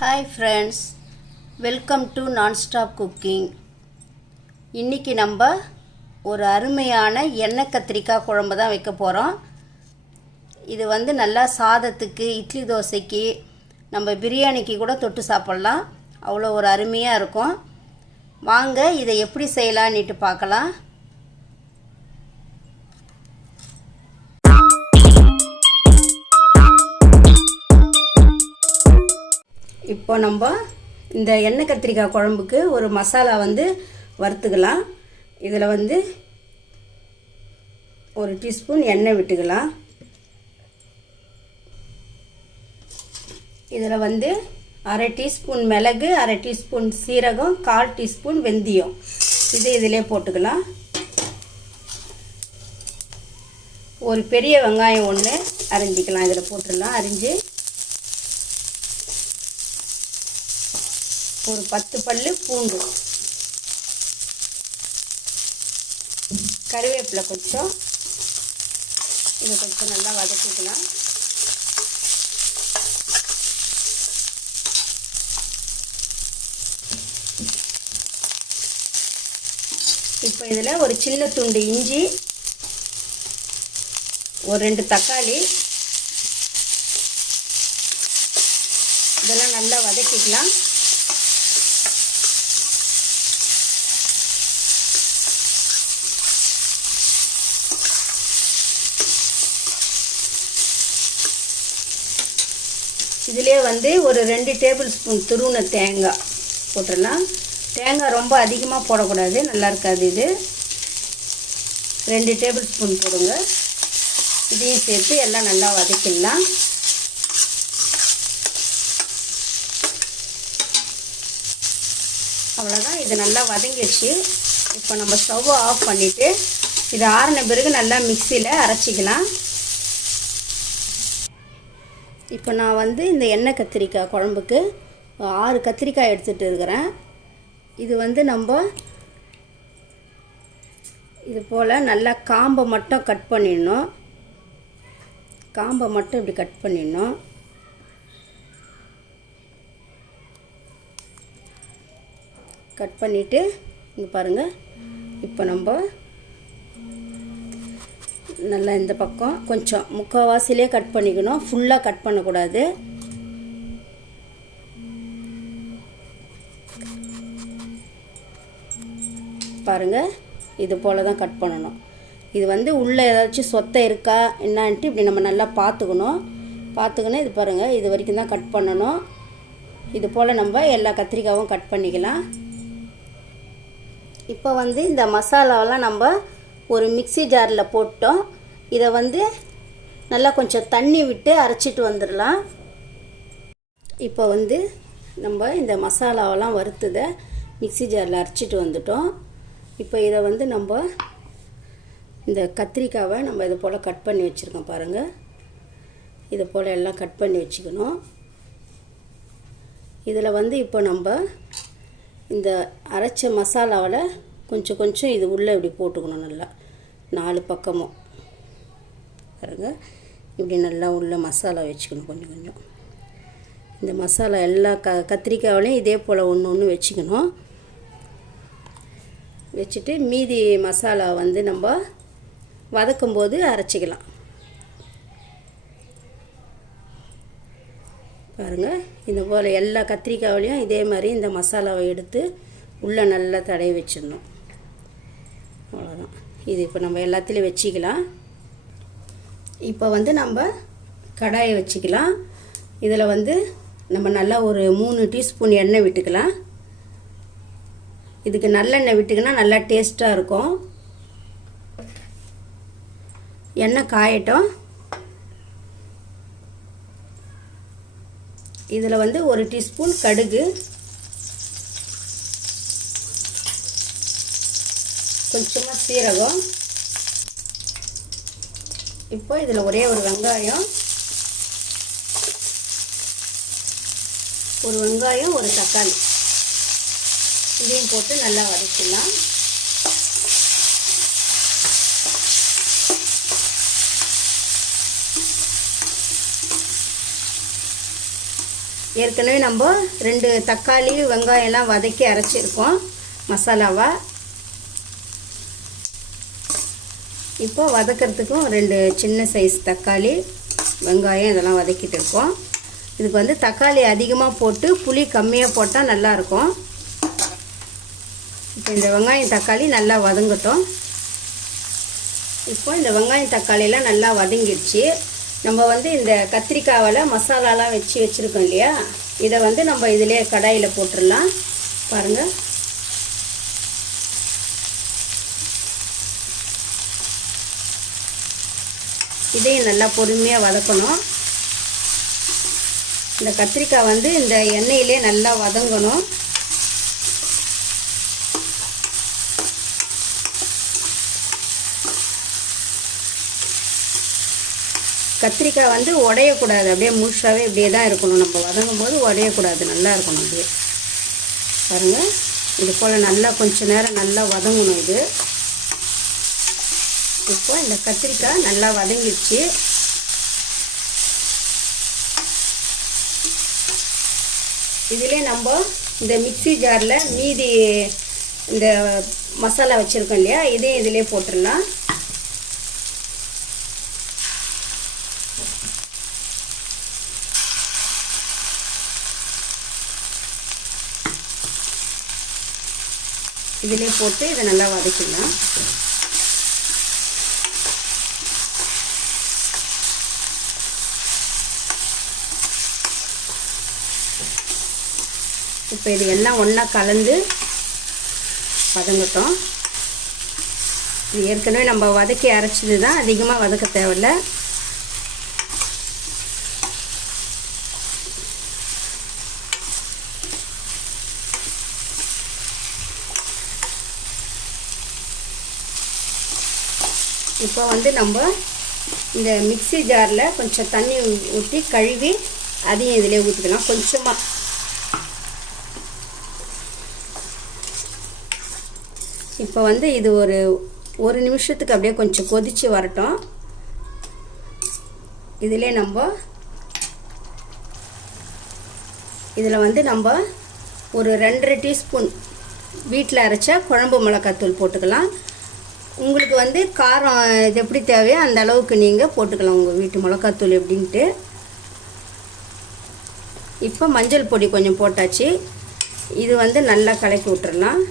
Hi friends, welcome to nonstop cooking. இன்றைக்கி நம்ம ஒரு அருமையான எண்ணெய் கத்திரிக்காய் குழம்பு தான் வைக்க போகிறோம். இது நல்லா சாதத்துக்கு, இட்லி தோசைக்கு, நம்ம பிரியாணிக்கு கூட தொட்டு சாப்பிட்லாம். அவ்வளோ ஒரு அருமையாக இருக்கும். வாங்க இதை எப்படி செய்யலான்னுட்டு பார்க்கலாம். இப்போ நம்ம இந்த எண்ணெய் கத்திரிக்காய் குழம்புக்கு ஒரு மசாலா வறுத்துக்கலாம். இதில் ஒரு டீஸ்பூன் எண்ணெய் விட்டுக்கலாம். இதில் அரை டீஸ்பூன் மிளகு, அரை டீஸ்பூன் சீரகம், 1/4 டீஸ்பூன் வெந்தயம் இதிலே போட்டுக்கலாம். ஒரு பெரிய வெங்காயம் ஒன்று அரிஞ்சிக்கலாம். இதில் போட்டுடலாம். அரிஞ்சு ஒரு 10 பல்லு பூண்டு, கருவேப்பிலை கொஞ்சம், இதை கொஞ்சம் நல்லா வதக்கிக்கலாம். இப்போ இதில் ஒரு சின்ன துண்டு இஞ்சி, ஒரு 2 தக்காளி, இதெல்லாம் நல்லா வதக்கிக்கலாம். இதிலே ஒரு 2 டேபிள் ஸ்பூன் துருவின தேங்காய் போட்டுடலாம். தேங்காய் ரொம்ப அதிகமாக போடக்கூடாது, நல்லா இருக்காது. இது 2 டேபிள் ஸ்பூன் போடுங்க. இதையும் சேர்த்து எல்லாம் நல்லா வதக்கிடலாம். அவ்வளோதான், இது நல்லா வதங்கிடுச்சு. இப்போ நம்ம ஸ்டவ்வை ஆஃப் பண்ணிவிட்டு இது ஆறின பிறகு நல்லா மிக்சியில் அரைச்சிக்கலாம். இப்போ நான் இந்த எண்ணெய் கத்திரிக்காய் குழம்புக்கு 6 கத்திரிக்காய் எடுத்துகிட்டு இருக்கிறேன். இது நம்ம இது போல் நல்லா காம்பை மட்டும் கட் பண்ணிடணும். காம்பை மட்டும் இப்படி கட் பண்ணிடணும். கட் பண்ணிவிட்டு இங்கே பாருங்கள். இப்போ நம்ம நல்லா இந்த பக்கம் கொஞ்சம் முக்கால்வாசிலே கட் பண்ணிக்கணும். ஃபுல்லாக கட் பண்ணக்கூடாது. பாருங்கள், இது போல் தான் கட் பண்ணணும். இது உள்ளே ஏதாச்சும் சொத்தை இருக்கா என்னான்ட்டு இப்படி நம்ம நல்லா பார்த்துக்கணும். இது பாருங்கள், இது வரைக்கும் தான் கட் பண்ணணும். இது போல் நம்ம எல்லா கத்திரிக்காயும் கட் பண்ணிக்கலாம். இப்போ இந்த மசாலாவெல்லாம் நம்ம ஒரு மிக்ஸி ஜாரில் போட்டோம். இதை நல்லா கொஞ்சம் தண்ணி விட்டு அரைச்சிட்டு வந்துடலாம். இப்போ நம்ம இந்த மசாலாவெல்லாம் வறுத்ததை மிக்ஸி ஜாரில் அரைச்சிட்டு வந்துட்டோம். இப்போ இதை நம்ம இந்த கத்திரிக்காவை நம்ம இது போல் கட் பண்ணி வச்சுருக்கோம். பாருங்கள், இது போல் எல்லாம் கட் பண்ணி வச்சுக்கணும். இதில் இப்போ நம்ம இந்த அரைச்ச மசாலாவில் கொஞ்சம் கொஞ்சம் இது உள்ளே இப்படி போட்டுக்கணும். நல்லா 4 பக்கமும் பாருங்கள், இப்படி நல்லா உள்ள மசாலா வச்சுக்கணும். கொஞ்சம் கொஞ்சம் இந்த மசாலா எல்லா கத்திரிக்காயிலையும் இதே போல் ஒன்று வச்சுக்கணும். வச்சுட்டு மீதி மசாலா நம்ம வதக்கும்போது அரைச்சிக்கலாம். பாருங்கள், இந்த போல் எல்லா கத்திரிக்காயிலையும் இதே மாதிரி இந்த மசாலாவை எடுத்து உள்ளே நல்லா தடவி வச்சிடணும். அவ்வளோதான். இது இப்போ நம்ம எல்லாத்துலேயும் வச்சிக்கலாம். இப்போ நம்ம கடாயை வச்சுக்கலாம். இதில் நம்ம நல்லா ஒரு 3 டீஸ்பூன் எண்ணெய் விட்டுக்கலாம். இதுக்கு நல்லெண்ணெய் விட்டுக்கினா நல்லா டேஸ்ட்டாக இருக்கும். எண்ணெய் காயட்டும். இதில் ஒரு டீஸ்பூன் கடுகு, கொஞ்சமாக சீரகம். இப்போ இதில் ஒரே ஒரு வெங்காயம், ஒரு தக்காளி இதையும் போட்டு நல்லா வதக்கிடலாம். ஏற்கனவே நம்ம 2 தக்காளி வெங்காயம்லாம் வதக்கி அரைச்சிருக்கோம் மசாலாவை. இப்போ வதக்கிறதுக்கும் 2 சின்ன சைஸ் தக்காளி வெங்காயம் இதெல்லாம் வதக்கிட்டு இருக்கோம். இதுக்கு வந்து தக்காளி அதிகமாக போட்டு புளி கம்மியாக போட்டால் நல்லாயிருக்கும். இப்போ இந்த வெங்காயம் தக்காளி நல்லா வதங்கட்டும். இப்போ இந்த வெங்காயம் தக்காளியெல்லாம் நல்லா வதங்கிடுச்சு. நம்ம வந்து இந்த கத்திரிக்காவில் மசாலாலாம் வச்சுருக்கோம் இல்லையா, இதை வந்து நம்ம இதிலே கடாயில் போட்டுடலாம். பாருங்கள், இதையும் நல்லா பொறுமையாக வதக்கணும். இந்த கத்திரிக்காய் வந்து இந்த எண்ணெயிலே நல்லா வதங்கணும். கத்திரிக்காய் வந்து உடையக்கூடாது, அப்படியே முழுசாகவே இப்படியே தான் இருக்கணும். நம்ம வதங்கும் போது உடையக்கூடாது, நல்லா இருக்கணும் அப்படியே. பாருங்கள், இது போல் நல்லா கொஞ்சம் நேரம் நல்லா வதங்கணும். இது இப்போ இந்த கத்திரிக்காய் நல்லா வதங்கிடுச்சு. இதிலே நம்ம இந்த மிக்ஸி ஜாரில் மீதி இந்த மசாலா வச்சுருக்கோம் இல்லையா, இதையும் இதிலே போட்டுடலாம். இதிலே போட்டு இதை நல்லா வதக்கிடலாம். இப்போ இது எல்லாம் ஒன்றா கலந்து வதங்கட்டும். இது ஏற்கனவே நம்ம வதக்கி அரைச்சது தான், அதிகமாக வதக்க தேவையில்லை. இப்போ வந்து நம்ம இந்த மிக்ஸி ஜாரில் கொஞ்சம் தண்ணி ஊற்றி கழுவி அதையும் இதிலே ஊற்றிக்கலாம் கொஞ்சமாக. இப்போ வந்து இது ஒரு நிமிஷத்துக்கு அப்படியே கொஞ்சம் கொதித்து வரட்டும். இதிலே இதில் வந்து நம்ம ஒரு 2.5 டீஸ்பூன் வீட்டில் அரைச்ச குழம்பு மிளகாத்தூள் போட்டுக்கலாம். உங்களுக்கு வந்து காரம் இது எப்படி தேவையோ அந்த அளவுக்கு நீங்கள் போட்டுக்கலாம், உங்கள் வீட்டு மிளகாத்தூள் எப்படின்ட்டு. இப்போ மஞ்சள் பொடி கொஞ்சம் போட்டாச்சு. இது வந்து நல்லா கலக்கி விட்டுறலாம்.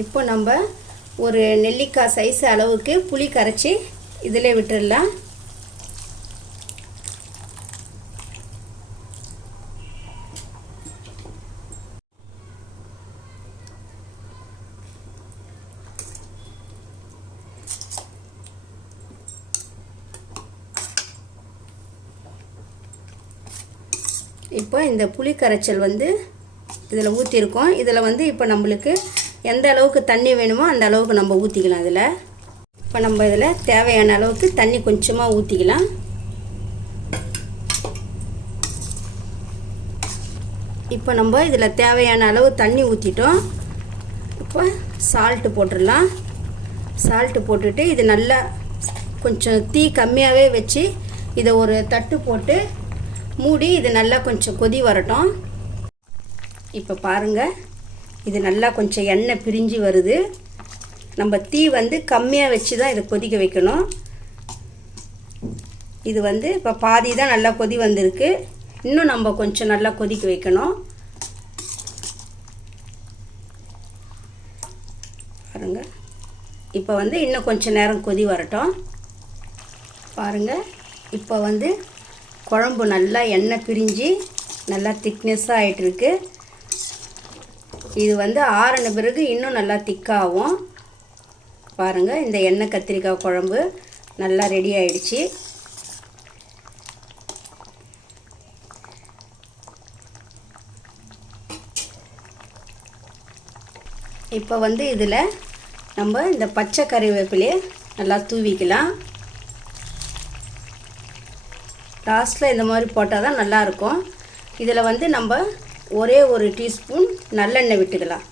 இப்போ நம்ம ஒரு நெல்லிக்காய் சைஸ் அளவுக்கு புளி கரைச்சி இதில் விட்டுடலாம். இப்போ இந்த புளி கரைச்சல் வந்து இதில் ஊற்றிருக்கோம். இதில் வந்து இப்போ நம்மளுக்கு எந்த அளவுக்கு தண்ணி வேணுமோ அந்த அளவுக்கு நம்ம ஊற்றிக்கலாம். இதில் இப்போ நம்ம இதில் தேவையான அளவுக்கு தண்ணி கொஞ்சமாக ஊற்றிக்கலாம். இப்போ நம்ம இதில் தேவையான அளவு தண்ணி ஊற்றிட்டோம். இப்போ சால்ட்டு போட்டுடலாம். சால்ட்டு போட்டுட்டு இது நல்லா கொஞ்சம் தீ கம்மியாகவே வச்சு இதை ஒரு தட்டு போட்டு மூடி இது நல்லா கொஞ்சம் கொதி வரட்டும். இப்போ பாருங்கள், இது நல்லா கொஞ்சம் எண்ணெய் பிரிஞ்சு வருது. நம்ம தீ வந்து கம்மியாக வச்சு தான் இதை கொதிக்க வைக்கணும். இது வந்து இப்போ பாதி தான் நல்லா கொதி வந்திருக்கு. இன்னும் நம்ம கொஞ்சம் நல்லா கொதிக்க வைக்கணும். பாருங்கள், இப்போ வந்து இன்னும் கொஞ்சம் நேரம் கொதி வரட்டும். பாருங்கள், இப்போ வந்து குழம்பு நல்லா எண்ணெய் பிரிஞ்சு நல்லா திக்னஸாக ஆகிட்டுருக்கு. இது வந்து ஆறின பிறகு இன்னும் நல்லா திக்காகும். பாருங்கள், இந்த எண்ணெய் கத்திரிக்காய் குழம்பு நல்லா ரெடி ஆயிடுச்சு. இப்போ வந்து இதில் நம்ம இந்த பச்சை கறிவேப்பிலையை நல்லா தூவிக்கலாம். லாஸ்ட்டில் இந்த மாதிரி போட்டால் தான் நல்லாயிருக்கும். இதில் வந்து நம்ம ஒரே ஒரு டீஸ்பூன் நல்லெண்ணெய் விட்டுக்கலாம்.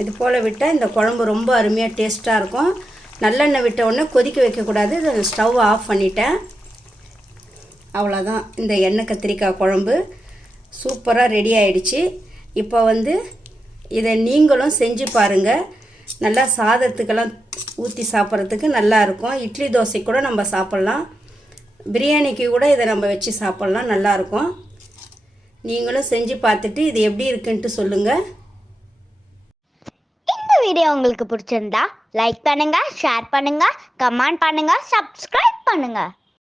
இது போல் விட்டால் இந்த குழம்பு ரொம்ப அருமையாக டேஸ்ட்டாக இருக்கும். நல்லெண்ணெய் விட்ட உடனே கொதிக்க வைக்கக்கூடாது. இதை ஸ்டவ் ஆஃப் பண்ணிட்டேன். அவ்வளோதான், இந்த எண்ணெய் கத்திரிக்காய் குழம்பு சூப்பராக ரெடி ஆயிடுச்சு. இப்போ வந்து இதை நீங்களும் செஞ்சு பாருங்கள். நல்லா சாதத்துக்கெல்லாம் ஊற்றி சாப்பிட்றதுக்கு நல்லாயிருக்கும். இட்லி தோசை கூட நம்ம சாப்பிட்லாம். பிரியாணிக்கு கூட இதை நம்ம வச்சு சாப்பிட்லாம், நல்லாயிருக்கும். நீங்களும் செஞ்சு பார்த்துட்டு இது எப்படி இருக்குன்ட்டு சொல்லுங்கள். இந்த வீடியோ உங்களுக்கு பிடிச்சிருந்தா லைக் பண்ணுங்க, ஷேர் பண்ணுங்க, கமெண்ட் பண்ணுங்க, சப்ஸ்கிரைப் பண்ணுங்க.